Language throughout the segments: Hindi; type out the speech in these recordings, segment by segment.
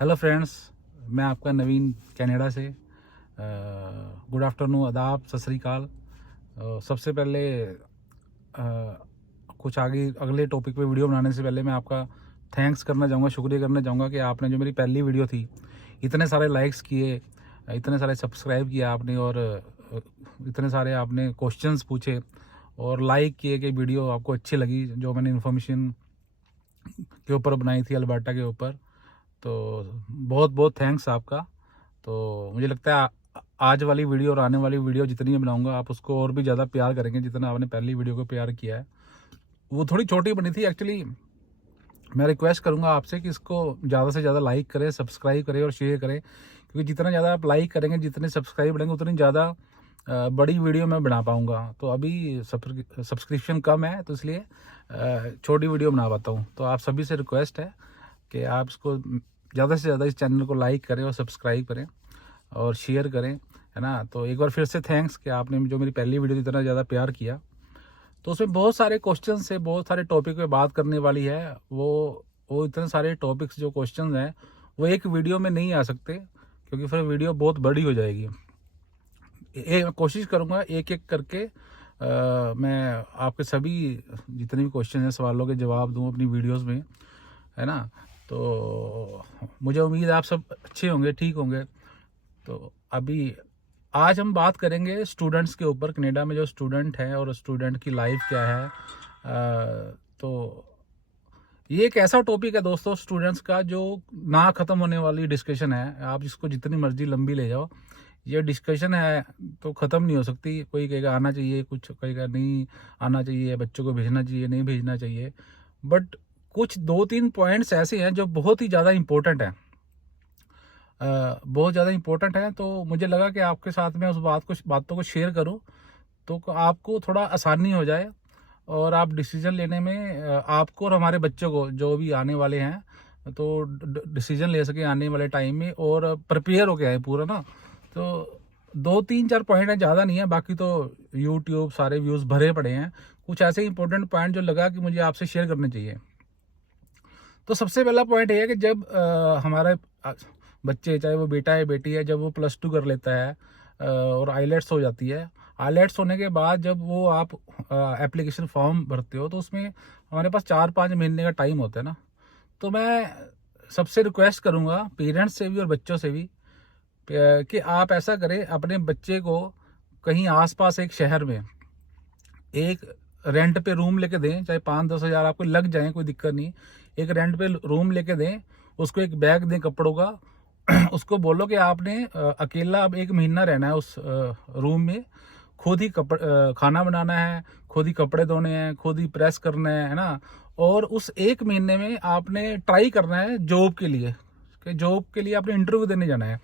हेलो फ्रेंड्स, मैं आपका नवीन कनाडा से। गुड आफ्टरनून, आदाब, सत श्री अकाल। सबसे पहले कुछ आगे अगले टॉपिक पे वीडियो बनाने से पहले मैं आपका थैंक्स करना चाहूँगा, शुक्रिया करना चाहूँगा कि आपने जो मेरी पहली वीडियो थी इतने सारे लाइक्स किए, इतने सारे सब्सक्राइब किया आपने और इतने सारे आपने क्वेश्चंस पूछे और लाइक किए कि वीडियो आपको अच्छी लगी जो मैंने इन्फॉर्मेशन के ऊपर बनाई थी, अल्बर्टा के ऊपर। तो बहुत बहुत थैंक्स आपका। तो मुझे लगता है आज वाली वीडियो और आने वाली वीडियो जितनी मैं बनाऊंगा आप उसको और भी ज़्यादा प्यार करेंगे जितना आपने पहली वीडियो को प्यार किया है। वो थोड़ी छोटी बनी थी एक्चुअली। मैं रिक्वेस्ट करूंगा आपसे कि इसको ज़्यादा से ज़्यादा लाइक करें, सब्सक्राइब करें और शेयर करें, क्योंकि जितना ज़्यादा आप लाइक करेंगे, जितने सब्सक्राइब बढ़ेंगे, उतनी ज़्यादा बड़ी वीडियो मैं बना पाऊँगा। तो अभी सब्सक्रिप्शन कम है, तो इसलिए छोटी वीडियो बना पाता हूँ। तो आप सभी से रिक्वेस्ट है कि आप इसको ज़्यादा से ज़्यादा इस चैनल को लाइक करें और सब्सक्राइब करें और शेयर करें, है ना। तो एक बार फिर से थैंक्स कि आपने जो मेरी पहली वीडियो इतना ज़्यादा प्यार किया। तो उसमें बहुत सारे क्वेश्चन से, बहुत सारे टॉपिक पे बात करने वाली है। वो इतने सारे टॉपिक्स जो क्वेश्चन हैं वो एक वीडियो में नहीं आ सकते, क्योंकि फिर वीडियो बहुत बड़ी हो जाएगी। कोशिश करूँगा एक एक करके मैं आपके सभी जितने भी क्वेश्चन हैं, सवालों के जवाब दूँ अपनी वीडियोस में, है ना। तो मुझे उम्मीद है आप सब अच्छे होंगे, ठीक होंगे। तो अभी आज हम बात करेंगे स्टूडेंट्स के ऊपर, कनाडा में जो स्टूडेंट है और स्टूडेंट की लाइफ क्या है। तो ये एक ऐसा टॉपिक है दोस्तों, स्टूडेंट्स का, जो ना ख़त्म होने वाली डिस्कशन है। आप इसको जितनी मर्जी लंबी ले जाओ, ये डिस्कशन है तो ख़त्म नहीं हो सकती। कोई कहेगा आना चाहिए, कुछ कहेगा नहीं आना चाहिए, बच्चों को भेजना चाहिए, नहीं भेजना चाहिए। बट कुछ 2-3 पॉइंट्स ऐसे हैं जो बहुत ही ज़्यादा इम्पोर्टेंट हैं, बहुत ज़्यादा इम्पोर्टेंट है। तो मुझे लगा कि आपके साथ में उस बातों को शेयर करूं तो आपको थोड़ा आसानी हो जाए और आप डिसीजन लेने में, आपको और हमारे बच्चों को जो भी आने वाले हैं, तो डिसीजन ले सके आने वाले टाइम में और प्रिपेयर होके आए पूरा ना। तो 2-3-4 पॉइंट है, ज़्यादा नहीं है। बाकी तो यूट्यूब सारे व्यूज़ भरे पड़े हैं। कुछ ऐसे इंपॉर्टेंट पॉइंट जो लगा कि मुझे आपसे शेयर करने चाहिए। तो सबसे पहला पॉइंट ये है कि जब हमारे बच्चे, चाहे वो बेटा है बेटी है, जब वो +2 कर लेता है और आईलेट्स हो जाती है, आईलेट्स होने के बाद जब वो आप एप्लीकेशन फॉर्म भरते हो तो उसमें हमारे पास 4-5 महीने का टाइम होता है ना। तो मैं सबसे रिक्वेस्ट करूँगा पेरेंट्स से भी और बच्चों से भी कि आप ऐसा करें, अपने बच्चे को कहीं आसपास एक शहर में एक रेंट पे रूम लेके दें, चाहे 5-10 हज़ार आपको लग जाए, कोई दिक्कत नहीं। एक रेंट पे रूम लेके दें, उसको एक बैग दें कपड़ों का। उसको बोलो कि आपने अकेला अब 1 महीना रहना है उस रूम में। खुद ही खाना बनाना है, खुद ही कपड़े धोने हैं, खुद ही प्रेस करना है ना। और उस 1 महीने में आपने ट्राई करना है जॉब के लिए, कि जॉब के लिए आपने इंटरव्यू देने जाना है।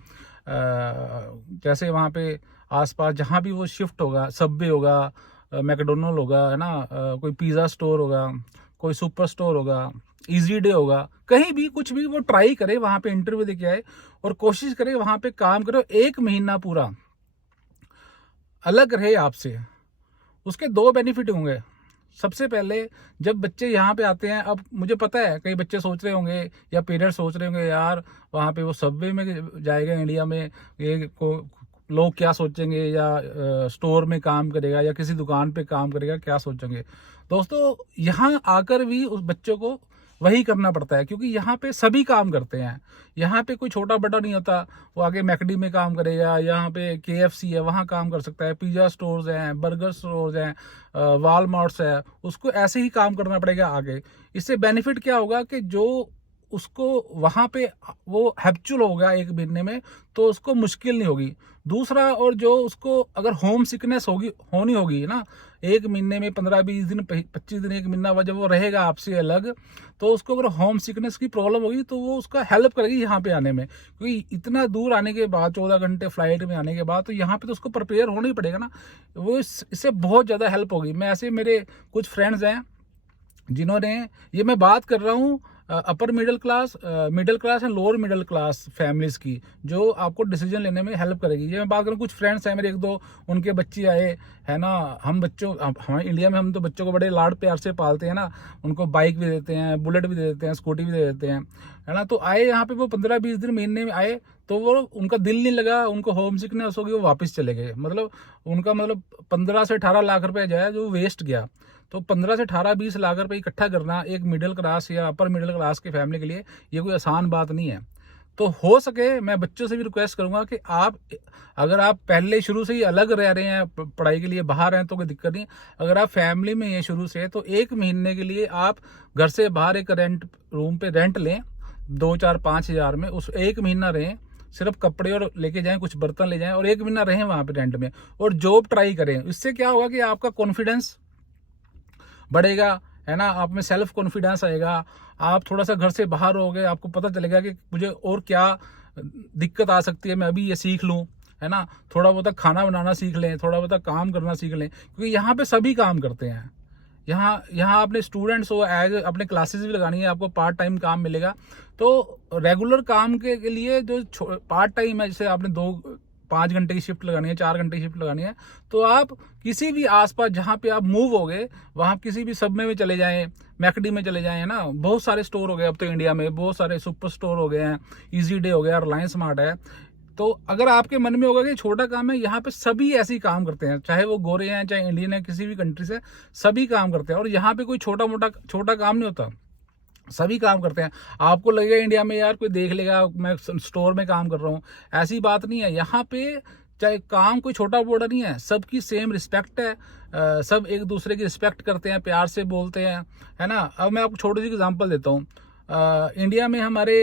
जैसे वहाँ पे आसपास जहाँ भी वो शिफ्ट होगा, सबवे होगा, मैकडोनल्ड होगा, है ना, कोई पिज़्ज़ा स्टोर होगा, कोई सुपर स्टोर होगा, इजी डे होगा, कहीं भी कुछ भी वो ट्राई करे, वहाँ पे इंटरव्यू देके आए और कोशिश करे वहाँ पे काम करो 1 महीना पूरा, अलग रहे आपसे। उसके 2 बेनिफिट होंगे। सबसे पहले, जब बच्चे यहाँ पे आते हैं, अब मुझे पता है कई बच्चे सोच रहे होंगे या पेरेंट्स सोच रहे होंगे, यार वहाँ पे वो सबवे में जाएगा इंडिया में, ये को लोग क्या सोचेंगे, या स्टोर में काम करेगा या किसी दुकान पे काम करेगा, क्या सोचेंगे। दोस्तों, यहाँ आकर भी उस बच्चों को वही करना पड़ता है, क्योंकि यहाँ पे सभी काम करते हैं। यहाँ पे कोई छोटा बड़ा नहीं होता। वो आगे मैकडी में काम करेगा, यहाँ पे KFC है वहाँ काम कर सकता है, पिज़्ज़ा स्टोर्स हैं, बर्गर स्टोर्स हैं, वालमार्ट्स है, उसको ऐसे ही काम करना पड़ेगा आगे। इससे बेनिफिट क्या होगा कि जो उसको वहाँ पे वो हैप्चुअल होगा 1 महीने में, तो उसको मुश्किल नहीं होगी। दूसरा, और जो उसको अगर होम सिकनेस होनी होगी ना, 1 महीने में 15-20 दिन, 25 दिन, 1 महीना जब वो रहेगा आपसे अलग, तो उसको अगर होम सिकनेस की प्रॉब्लम होगी तो वो उसका हेल्प करेगी यहाँ पे आने में। क्योंकि इतना दूर आने के बाद, 14 घंटे फ्लाइट में आने के बाद, तो यहाँ पे तो उसको प्रिपेयर होना ही पड़ेगा ना। वो इससे बहुत ज़्यादा हेल्प होगी। मैं ऐसे, मेरे कुछ फ्रेंड्स हैं जिन्होंने, ये मैं बात कर रहा हूँ upper middle class and lower middle class families की, जो आपको डिसीजन लेने में हेल्प करेगी। ये मैं बात करूँ, कुछ फ्रेंड्स हैं मेरे 1-2, उनके बच्चे आए, है ना। हमारे इंडिया में हम तो बच्चों को बड़े लाड प्यार से पालते हैं ना, उनको बाइक भी देते हैं, बुलेट भी दे देते हैं, स्कूटी भी दे देते हैं। है ना। तो आए यहाँ पे वो 15-20 दिन महीने में आए, तो वो उनका दिल नहीं लगा, उनको होम सिकनेस हो गई, वो वापस चले गए। मतलब उनका मतलब 15 से 18 लाख रुपए जो है जो वेस्ट गया। तो 15 से 18-20 लाख रुपए इकट्ठा करना एक मिडिल क्लास या अपर मिडिल क्लास की फैमिली के लिए ये कोई आसान बात नहीं है। तो हो सके मैं बच्चों से भी रिक्वेस्ट करूंगा कि आप, अगर आप पहले शुरू से ही अलग रह रहे हैं, पढ़ाई के लिए बाहर हैं, तो कोई दिक्कत नहीं। अगर आप फैमिली में हैं शुरू से, तो 1 महीने के लिए आप घर से बाहर एक रेंट रूम पे रेंट लें, 2-4-5 हज़ार में, उस 1 महीना रहें, सिर्फ कपड़े और लेके जाएं, कुछ बर्तन ले जाएं, और 1 महीना रहें वहां पे रेंट में, और जॉब ट्राई करें। इससे क्या होगा कि आपका कॉन्फिडेंस बढ़ेगा, है ना, आप में सेल्फ कॉन्फिडेंस आएगा। आप थोड़ा सा घर से बाहर हो गए, आपको पता चलेगा कि मुझे और क्या दिक्कत आ सकती है, मैं अभी ये सीख लूँ, है ना। थोड़ा बहुत खाना बनाना सीख लें, थोड़ा बहुत काम करना सीख लें, क्योंकि यहाँ पे सभी काम करते हैं। यहाँ आपने स्टूडेंट्स हो, एज अपने क्लासेस भी लगानी है, आपको पार्ट टाइम काम मिलेगा। तो रेगुलर काम के लिए जो पार्ट टाइम है, जैसे आपने 5 घंटे की शिफ्ट लगानी है, 4 घंटे की शिफ्ट लगानी है, तो आप किसी भी आसपास जहाँ पे आप मूव हो गए, वहाँ किसी भी सब में चले जाएं, मैकडी में चले जाएं, है ना। बहुत सारे स्टोर हो गए अब तो इंडिया में, बहुत सारे सुपर स्टोर हो गए हैं, इजी डे हो गया, रिलायंस स्मार्ट है। तो अगर आपके मन में होगा कि छोटा काम है, यहाँ पे सभी ऐसे ही काम करते हैं, चाहे वो गोरे हैं, चाहे इंडियन है, किसी भी कंट्री से सभी काम करते हैं। और यहाँ पे कोई छोटा काम नहीं होता, सभी काम करते हैं। आपको लगेगा इंडिया में यार कोई देख लेगा मैं स्टोर में काम कर रहा हूँ, ऐसी बात नहीं है। यहाँ पे चाहे काम कोई छोटा बड़ा नहीं है, सबकी सेम रिस्पेक्ट है। सब एक दूसरे की रिस्पेक्ट करते हैं, प्यार से बोलते हैं, है ना। अब मैं आपको छोटी सी एग्जांपल देता हूँ। इंडिया में हमारे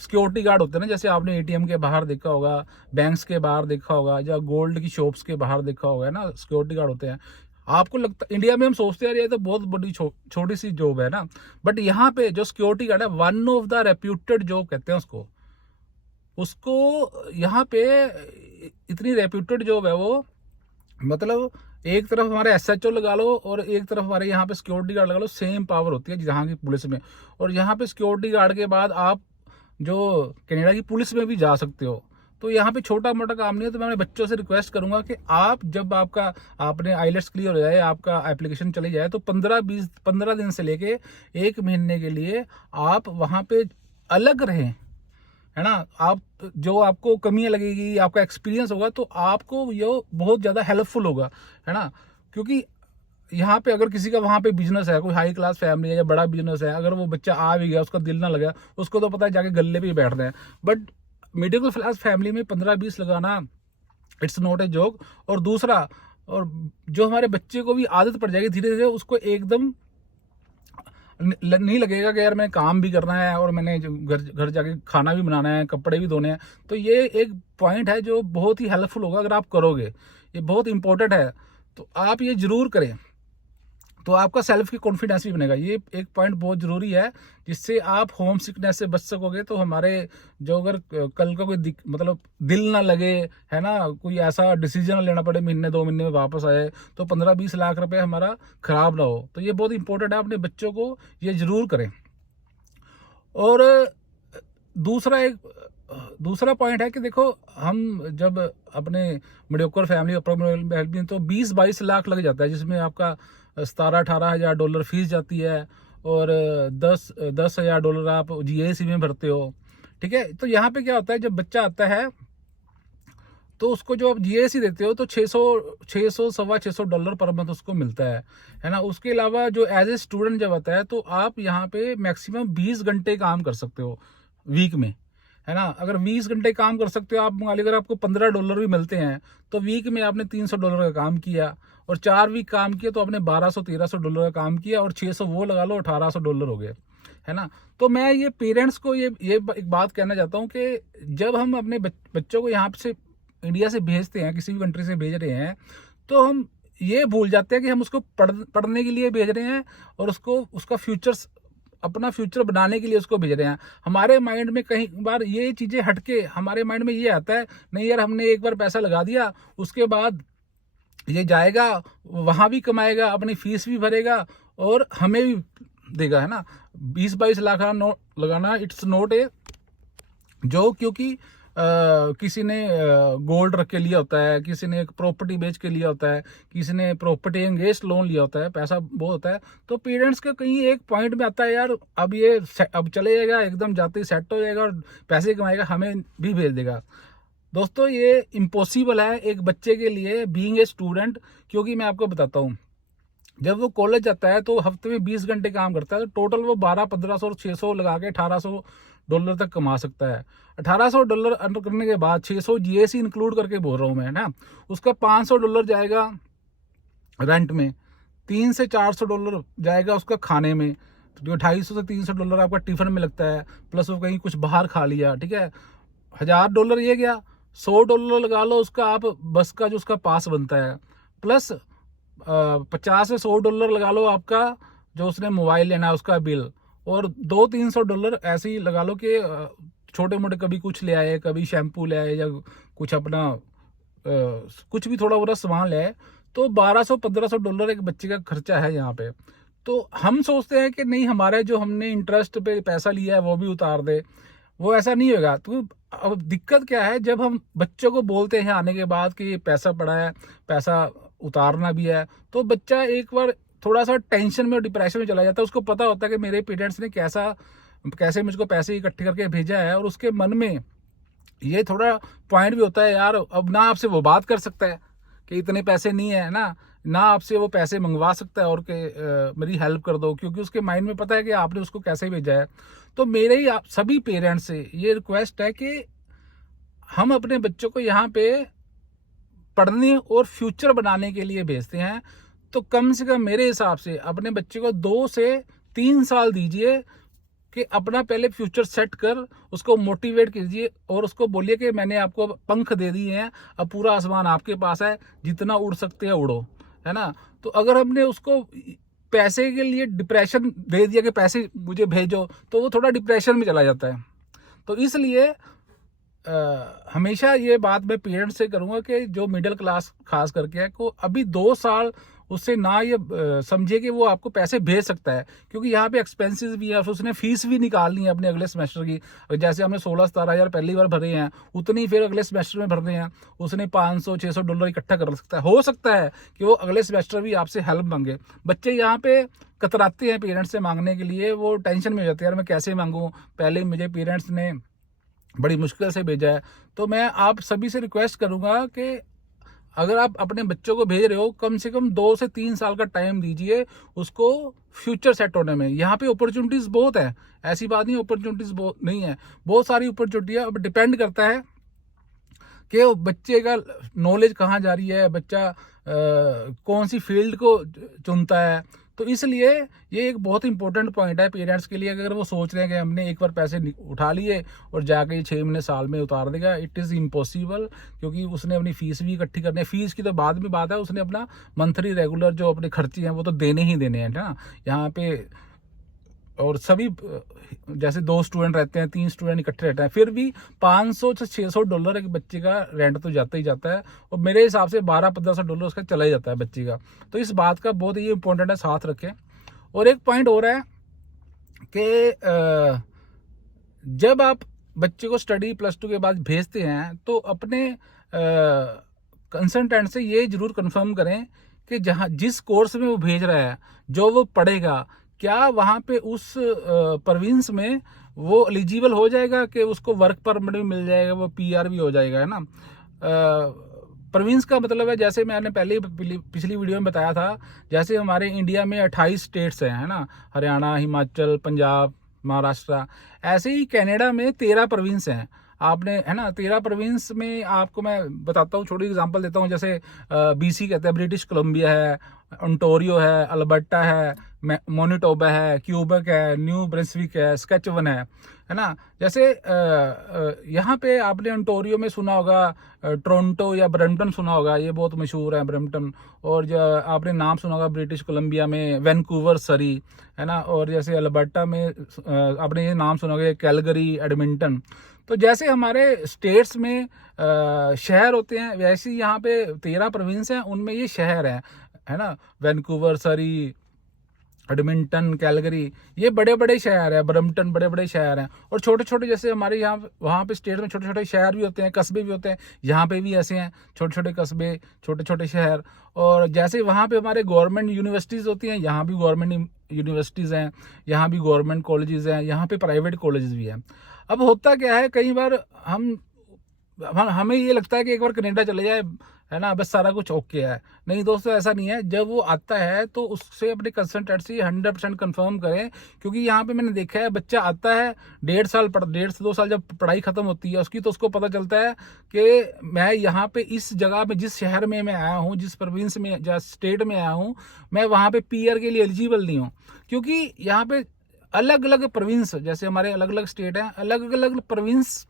सिक्योरिटी गार्ड होते हैं ना, जैसे आपने एटीएम के बाहर देखा होगा, बैंक्स के बाहर देखा होगा, या गोल्ड की शॉप्स के बाहर देखा होगा, है ना, सिक्योरिटी गार्ड होते हैं। आपको लगता इंडिया में हम सोचते हैं ये तो बहुत बड़ी छोटी सी जॉब है ना, बट यहाँ पे जो सिक्योरिटी गार्ड है, one of the reputed job कहते हैं उसको। यहाँ पे इतनी रेप्यूटेड जॉब है वो, मतलब एक तरफ हमारे एसएचओ लगा लो और एक तरफ हमारे यहाँ पे सिक्योरिटी गार्ड लगा लो, सेम पावर होती है जहाँ की पुलिस में। और यहाँ पे सिक्योरिटी गार्ड के बाद आप जो कनाडा की पुलिस में भी जा सकते हो। तो यहाँ पे छोटा मोटा काम नहीं है। तो मैं अपने बच्चों से रिक्वेस्ट करूंगा कि आप जब आपने आइलेट्स क्लियर हो जाए, आपका एप्लीकेशन चली जाए, तो 15 दिन से लेके 1 महीने के लिए आप वहाँ पे अलग रहें, है ना। आप जो आपको कमियां लगेगी, आपका एक्सपीरियंस होगा, तो आपको ये बहुत ज़्यादा हेल्पफुल होगा, है ना। क्योंकि यहाँ पे अगर किसी का वहाँ पे बिजनेस है, कोई हाई क्लास फैमिली है या बड़ा बिजनेस है, अगर वो बच्चा आ भी गया, उसका दिल ना लगा, उसको तो पता है जाके गले पे ही बैठना है। बट मिडिल क्लास फैमिली में 15-20 लगाना, इट्स नॉट ए जोक। और दूसरा, और जो हमारे बच्चे को भी आदत पड़ जाएगी धीरे धीरे, उसको एकदम नहीं लगेगा कि यार मैं काम भी करना है और मैंने घर जाके खाना भी बनाना है, कपड़े भी धोने हैं। तो ये एक पॉइंट है जो बहुत ही हेल्पफुल होगा अगर आप करोगे, ये बहुत इंपॉर्टेंट है। तो आप ये जरूर करें, तो आपका सेल्फ की कॉन्फिडेंस भी बनेगा। ये एक पॉइंट बहुत जरूरी है, जिससे आप होम सिकनेस से बच सकोगे। तो हमारे जो अगर कल का कोई मतलब दिल ना लगे, है ना, कोई ऐसा डिसीजन लेना पड़े महीने 2 महीने में वापस आए, तो 15-20 लाख रुपए हमारा खराब ना हो। तो ये बहुत इंपॉर्टेंट है, अपने बच्चों को ये जरूर करें। और दूसरा पॉइंट है कि देखो, हम जब अपने मीडियोकर फैमिली, अपर फैमिली, तो 20-22 लाख लग जाता है, जिसमें आपका 17-18 हज़ार डॉलर फीस जाती है, और 10 हज़ार डॉलर आप जीएसी में भरते हो, ठीक है। तो यहाँ पे क्या होता है, जब बच्चा आता है तो उसको जो आप जीएसी देते हो, तो 600 $600 डॉलर पर मंथ उसको मिलता है ना। उसके अलावा जो एज ए स्टूडेंट जब आता है, तो आप यहाँ पे मैक्सिमम 20 घंटे काम कर सकते हो वीक में, है ना। अगर 20 घंटे काम कर सकते हो आप, मान लीजिए अगर आपको $15 भी मिलते हैं, तो वीक में आपने $300 का काम किया, और 4 वीक काम किया तो आपने $1200-1300 का काम किया, और 600 वो लगा लो, $1800 हो गए, है ना। तो मैं ये पेरेंट्स को ये एक बात कहना चाहता हूँ कि जब हम अपने बच्चों को यहाँ से इंडिया से भेजते हैं, किसी भी कंट्री से भेज रहे हैं, तो हम ये भूल जाते हैं कि हम उसको पढ़ने के लिए भेज रहे हैं, और उसका अपना फ्यूचर बनाने के लिए उसको भेज रहे हैं। हमारे माइंड में कई बार ये चीज़ें हटके हमारे माइंड में ये आता है, नहीं यार हमने एक बार पैसा लगा दिया, उसके बाद ये जाएगा, वहाँ भी कमाएगा, अपनी फीस भी भरेगा और हमें भी देगा, है ना। 20-22 लाख लगाना इट्स नॉट ए जो, क्योंकि किसी ने गोल्ड रख के लिया होता है, किसी ने एक प्रॉपर्टी बेच के लिया होता है, किसी ने प्रॉपर्टी एंगेस्ट लोन लिया होता है, पैसा बहुत होता है। तो पेरेंट्स का कहीं एक पॉइंट में आता है यार अब ये अब चले जाएगा, एकदम जाते ही सेट हो जाएगा और पैसे कमाएगा, हमें भी भेज देगा। दोस्तों ये इम्पॉसिबल है एक बच्चे के लिए बीइंग ए स्टूडेंट, क्योंकि मैं आपको बताता हूँ, जब वो कॉलेज जाता है तो हफ्ते में 20 घंटे काम करता है, तो टोटल वो 1200-1500 और 600 लगा के $1800 तक कमा सकता है। $1800 अर्न करने के बाद 600 जीएसटी इंक्लूड करके बोल रहा हूँ मैं ना, उसका $500 जाएगा रेंट में, $300 से $400 जाएगा उसका खाने में, जो $250 से $300 आपका टिफिन में लगता है, प्लस वो कहीं कुछ बाहर खा लिया, ठीक है, $1000 ये गया। $100 लगा लो उसका आप बस का जो उसका पास बनता है, प्लस 50 से $100 लगा लो आपका जो उसने मोबाइल लेना है उसका बिल, और $200-300 ऐसे ही लगा लो कि छोटे मोटे कभी कुछ ले आए, कभी शैम्पू ले आए या कुछ अपना कुछ भी थोड़ा मोटा सामान ले आए, तो $1200-1500 एक बच्चे का खर्चा है यहाँ पे। तो हम सोचते हैं कि नहीं हमारे जो हमने इंटरेस्ट पे पैसा लिया है वो भी उतार दे, वो ऐसा नहीं होगा। तो अब दिक्कत क्या है, जब हम बच्चों को बोलते हैं आने के बाद कि ये पैसा पड़ा है, पैसा उतारना भी है, तो बच्चा एक बार थोड़ा सा टेंशन में और डिप्रेशन में चला जाता है। उसको पता होता है कि मेरे पेरेंट्स ने कैसे मुझको पैसे इकट्ठे करके भेजा है, और उसके मन में ये थोड़ा पॉइंट भी होता है यार अब ना आपसे वो बात कर सकता है कि इतने पैसे नहीं है ना आपसे वो पैसे मंगवा सकता है और कि मेरी हेल्प कर दो, क्योंकि उसके माइंड में पता है कि आपने उसको कैसे भेजा है। तो मेरे ही आप सभी पेरेंट्स से ये रिक्वेस्ट है कि हम अपने बच्चों को यहाँ पे पढ़ने और फ्यूचर बनाने के लिए भेजते हैं, तो कम से कम मेरे हिसाब से अपने बच्चे को 2 से 3 साल दीजिए कि अपना पहले फ्यूचर सेट कर, उसको मोटिवेट कीजिए और उसको बोलिए कि मैंने आपको पंख दे दिए हैं, अब पूरा आसमान आपके पास है, जितना उड़ सकते हैं उड़ो, है ना। तो अगर हमने उसको पैसे के लिए डिप्रेशन दे दिया कि पैसे मुझे भेजो, तो वो थोड़ा डिप्रेशन में चला जाता है। तो इसलिए हमेशा ये बात मैं पेरेंट्स से करूंगा कि जो मिडिल क्लास खास करके है को अभी 2 साल उससे ना ये समझे कि वो आपको पैसे भेज सकता है, क्योंकि यहाँ पे एक्सपेंसेस भी है, फिर उसने फीस भी निकालनी है अपने अगले सेमेस्टर की। जैसे हमने 16-17 हज़ार पहली बार भरे हैं, उतनी फिर अगले सेमेस्टर में भरने हैं, उसने $500-600 इकट्ठा कर सकता है। हो सकता है कि वो अगले सेमेस्टर भी आपसे हेल्प मांगे। बच्चे यहाँ पे कतराते हैं पेरेंट्स से मांगने के लिए, वो टेंशन में हो जाते हैं यार मैं कैसे मांगूँ, पहले मुझे पेरेंट्स ने बड़ी मुश्किल से भेजा है। तो मैं आप सभी से रिक्वेस्ट करूंगा कि अगर आप अपने बच्चों को भेज रहे हो, कम से कम 2 से 3 साल का टाइम दीजिए उसको फ्यूचर सेट होने में। यहाँ पे अपॉर्चुनिटीज बहुत है, ऐसी बात नहीं अपॉर्चुनिटीज बहुत नहीं है, बहुत सारी अपॉर्चुनिटी है। अब डिपेंड करता है कि बच्चे का नॉलेज कहाँ जा रही है, बच्चा कौन सी फील्ड को चुनता है। तो इसलिए ये एक बहुत इंपॉर्टेंट पॉइंट है पेरेंट्स के लिए। अगर वो सोच रहे हैं कि हमने एक बार पैसे उठा लिए और जाके 6 महीने साल में उतार देगा, इट इज़ इम्पॉसिबल, क्योंकि उसने अपनी फीस भी इकट्ठी करनी है। फीस की तो बाद में बात है, उसने अपना मंथली रेगुलर जो अपने खर्चे हैं वो तो देने ही देने हैं ना यहाँ पे। और सभी जैसे 2 स्टूडेंट रहते हैं, 3 स्टूडेंट इकट्ठे रहते हैं, फिर भी $500 से $600 एक बच्चे का रेंट तो जाता ही जाता है, और मेरे हिसाब से $1200-1500 उसका चला ही जाता है बच्चे का। तो इस बात का बहुत ही इंपॉर्टेंट है, साथ रखें। और एक पॉइंट और है कि जब आप बच्चे को स्टडी +2 के बाद भेजते हैं तो अपने कंसल्टेंट से ये जरूर कंफर्म करें कि जहाँ जिस कोर्स में वो भेज रहा है, जो वो पढ़ेगा, क्या वहाँ पे उस प्रोविंस में वो एलिजिबल हो जाएगा कि उसको वर्क परमिट भी मिल जाएगा, वो पीआर भी हो जाएगा, है ना। प्रोविंस का मतलब है, जैसे मैंने पहले पिछली वीडियो में बताया था, जैसे हमारे इंडिया में 28 स्टेट्स हैं, है ना, हरियाणा, हिमाचल, पंजाब, महाराष्ट्र। ऐसे ही कनाडा में 13 प्रोविंस हैं। आपने, है ना, 13 प्रोविंस में आपको मैं बताता हूँ, छोटी एग्जांपल देता हूँ। जैसे बीसी कहते हैं, ब्रिटिश कोलंबिया है, ओंटारियो है, अल्बर्टा है, मैनिटोबा है, क्यूबेक है, न्यू ब्रंसविक है, सस्केचुवन है ना। जैसे यहाँ पे आपने ओंटारियो में सुना होगा टोरंटो या ब्रैम्पटन सुना होगा, ये बहुत मशहूर है ब्रैम्पटन। और जो आपने नाम सुना होगा ब्रिटिश कोलंबिया में वैंकूवर, सरी, है ना। और जैसे अल्बर्टा में आपने ये नाम सुना होगा कैलगरी, एडमिंटन। तो जैसे हमारे स्टेट्स में शहर होते हैं, वैसे ही यहाँ पे 13 प्रोविंस हैं, उनमें ये शहर है ना। वैंकूवर, सरी, एडमिंटन, कैलगरी, ये बड़े बड़े शहर हैं, ब्रम्पटन बड़े बड़े शहर हैं। और छोटे छोटे जैसे हमारे यहाँ वहाँ पे स्टेट में छोटे छोटे शहर भी होते हैं, कस्बे भी होते हैं, यहाँ पे भी ऐसे हैं छोटे छोटे कस्बे, छोटे छोटे शहर। और जैसे वहाँ पे हमारे गवर्नमेंट यूनिवर्सिटीज़ होती हैं, यहाँ भी गवर्नमेंट यूनिवर्सिटीज़ हैं, यहाँ भी गवर्नमेंट कॉलेजेस हैं, यहाँ पे प्राइवेट कॉलेजेस भी हैं। अब होता क्या है, कई बार हमें ये लगता है कि एक बार कनाडा चले जाए, है ना, बस सारा कुछ ओके है। नहीं दोस्तों, ऐसा नहीं है। जब वो आता है तो उससे अपने कंसल्टेंट से 100% कंफर्म करें, क्योंकि यहाँ पे मैंने देखा है बच्चा आता है, 1.5 से 2 साल जब पढ़ाई खत्म होती है उसकी, तो उसको पता चलता है कि मैं यहाँ पे इस जगह पे, जिस शहर में मैं आया हूँ, जिस प्रोविंस में या स्टेट में आया हूँ, मैं वहाँ पे पीआर के लिए एलिजिबल नहीं हूँ। क्योंकि यहाँ पे अलग अलग प्रोविंस, जैसे हमारे अलग अलग स्टेट हैं, अलग अलग प्रोविंस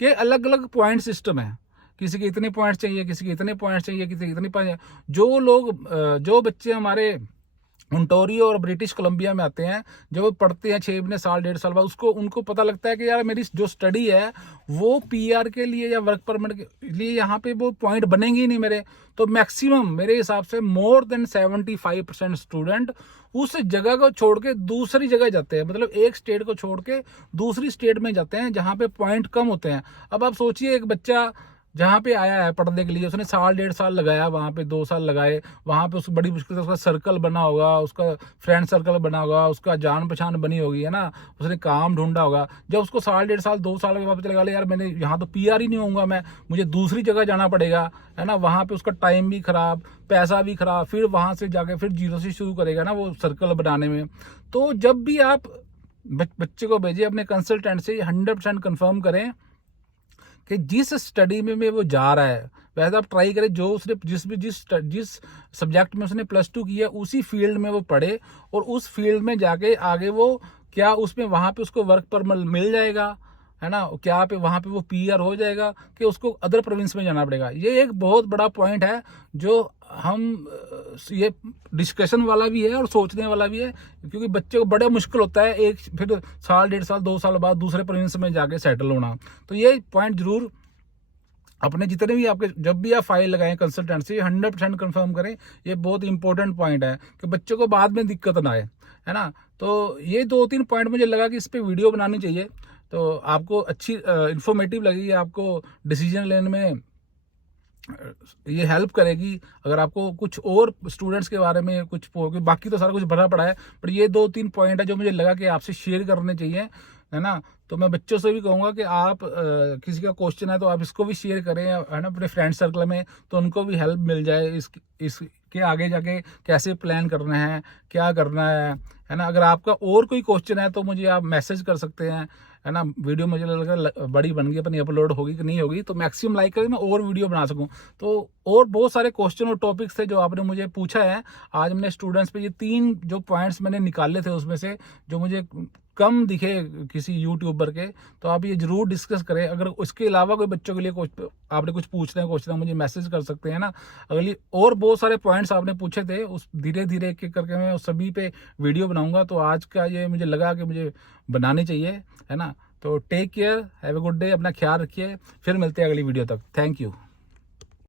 के अलग अलग पॉइंट सिस्टम है। किसी के इतने पॉइंट चाहिए, किसी के इतने पॉइंट चाहिए, किसी के इतने पॉइंट। जो बच्चे हमारे ओंटारियो और ब्रिटिश कोलंबिया में आते हैं, जब वो पढ़ते हैं 6 महीने, साल, 1.5 साल बाद, उनको पता लगता है कि यार मेरी जो स्टडी है वो पीआर के लिए या वर्क परमिट के लिए यहाँ पे वो पॉइंट बनेंगे ही नहीं मेरे। तो मैक्सिमम मेरे हिसाब से मोर देन 75% स्टूडेंट उस जगह को छोड़ के दूसरी जगह जाते हैं, मतलब एक स्टेट को छोड़ के दूसरी स्टेट में जाते हैं जहाँ पे पॉइंट कम होते हैं। अब आप सोचिए, एक बच्चा जहाँ पे आया है पढ़ने के लिए, उसने साल, 1.5 साल लगाया, वहाँ पे 2 साल लगाए, वहाँ पे उसको बड़ी मुश्किल से उसका सर्कल बना होगा, उसका फ्रेंड सर्कल बना होगा, उसका जान पहचान बनी होगी, है ना, उसने काम ढूंढा होगा। जब उसको साल, 1.5 साल, 2 साल के बाद पता लगा यार मैंने यहाँ तो पीआर ही नहीं होऊंगा, मैं, मुझे दूसरी जगह जाना पड़ेगा, है ना, वहाँ पे उसका टाइम भी खराब, पैसा भी खराब, फिर वहाँ से जाके फिर जीरो से शुरू करेगा ना वो सर्कल बनाने में। तो जब भी आप बच्चे को भेजिए, अपने कंसल्टेंट से 100% कन्फर्म करें कि जिस स्टडी में वो जा रहा है, वैसे आप ट्राई करें जो उसने जिस सब्जेक्ट में उसने +2 किया उसी फील्ड में वो पढ़े, और उस फील्ड में जाके आगे वो क्या उसमें वहाँ पे उसको वर्क परमिट मिल जाएगा, है ना, क्या पे वहाँ पे वो पीआर हो जाएगा, कि उसको अदर प्रोविंस में जाना पड़ेगा। ये एक बहुत बड़ा पॉइंट है जो हम ये डिस्कशन वाला भी है और सोचने वाला भी है, क्योंकि बच्चे को बड़ा मुश्किल होता है एक फिर साल, 1.5 साल, 2 साल बाद दूसरे प्रोविंस में जाके सेटल होना। तो ये पॉइंट जरूर अपने जितने भी आपके, जब भी आप फाइल लगाएं कंसल्टेंट से, 100% कंफर्म करें। ये बहुत इंपॉर्टेंट पॉइंट है कि बच्चों को बाद में दिक्कत ना आए, है ना। तो ये 2-3 पॉइंट मुझे लगा कि इस पर वीडियो बनानी चाहिए, तो आपको अच्छी इंफॉर्मेटिव लगेगी, आपको डिसीजन लेने में ये हेल्प करेगी। अगर आपको कुछ और स्टूडेंट्स के बारे में कुछ, बाकी तो सारा कुछ भरा पड़ा है, पर ये 2-3 पॉइंट है जो मुझे लगा कि आपसे शेयर करने चाहिए, है ना। तो मैं बच्चों से भी कहूँगा कि आप किसी का क्वेश्चन है तो आप इसको भी शेयर करें, है ना, अपने फ्रेंड सर्कल में, तो उनको भी हेल्प मिल जाए इसके आगे जाके कैसे प्लान करना है, क्या करना है ना। अगर आपका और कोई क्वेश्चन है तो मुझे आप मैसेज कर सकते हैं, है ना। वीडियो मुझे लगा बड़ी बन गई, अपनी अपलोड होगी कि नहीं होगी, तो मैक्सिमम लाइक करें, मैं और वीडियो बना सकूं। तो और बहुत सारे क्वेश्चन और टॉपिक्स थे जो आपने मुझे पूछा है। आज मैंने स्टूडेंट्स पे ये 3 जो पॉइंट्स मैंने निकाले थे उसमें से, जो मुझे कम दिखे किसी यूट्यूबर के, तो आप ये जरूर डिस्कस करें। अगर उसके अलावा कोई बच्चों के लिए आपने कुछ पूछना है क्वेश्चन, मुझे मैसेज कर सकते हैं ना। अगली और बहुत सारे पॉइंट्स आपने पूछे थे, उस धीरे धीरे एक एक करके मैं उस सभी पे वीडियो बनाऊंगा। तो आज का ये मुझे लगा कि मुझे बनानी चाहिए, है ना। तो take care, have a good day, अपना ख्याल रखिए, फिर मिलते हैं अगली वीडियो तक। Thank you.